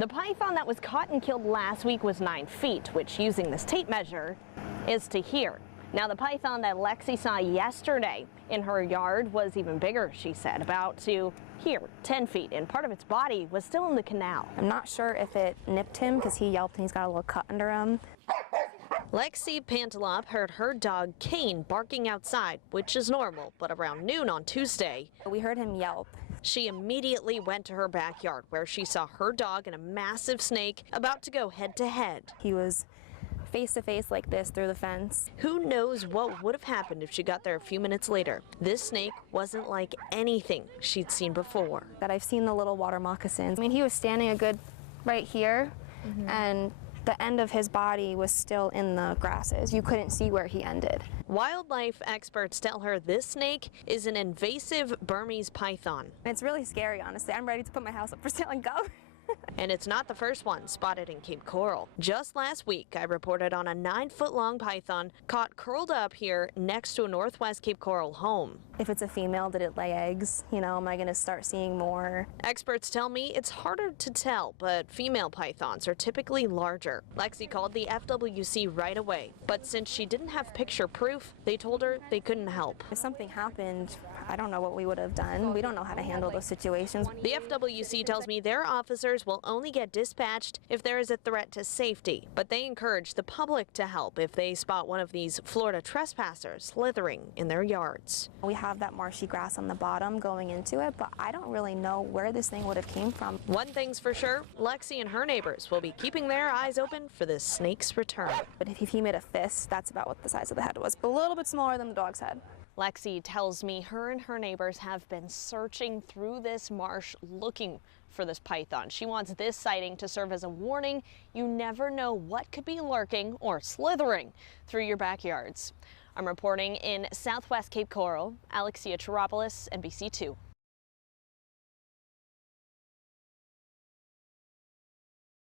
The python that was caught and killed last week was 9 feet, which, using this tape measure, is to here. Now, the python that Lexi saw yesterday in her yard was even bigger, she said, about to here, 10 feet, and part of its body was still in the canal. I'm not sure if it nipped him because he yelped and he's got a little cut under him. Lexi Pantelop heard her dog Kane barking outside, which is normal, but around noon on Tuesday, We heard him yelp. she immediately went to her backyard where she saw her dog and a massive snake about to go head to head. He was face to face like this through the fence. Who knows what would have happened if she got there a few minutes later. This snake wasn't like anything she'd seen before. That I've seen the little water moccasins. I mean, he was standing a good right here, and the end of his body was still in the grasses. You couldn't see where he ended. Wildlife experts tell her this snake is an invasive Burmese python. It's really scary, honestly. I'm ready to put my house up for sale and go. And it's not the first one spotted in Cape Coral. Just last week, I reported on a 9-foot-long python caught curled up here next to a Northwest Cape Coral home. If it's a female, did it lay eggs? You know, am I going to start seeing more? Experts tell me it's harder to tell, but female pythons are typically larger. Lexi called the FWC right away, but since she didn't have picture proof, they told her they couldn't help. If something happened, I don't know what we would have done. We don't know how to handle those situations. The FWC tells me their officers will only get dispatched if there is a threat to safety, but they encourage the public to help if they spot one of these Florida trespassers slithering in their yards. We have that marshy grass on the bottom going into it, but I don't really know where this thing would have came from. One thing's for sure, Lexi and her neighbors will be keeping their eyes open for this snake's return. But if he made a fist, that's about what the size of the head was, but a little bit smaller than the dog's head. Lexi tells me her and her neighbors have been searching through this marsh looking for this python. She wants this sighting to serve as a warning. You never know what could be lurking or slithering through your backyards. I'm reporting in Southwest Cape Coral, Alexia Chiropoulos, NBC2.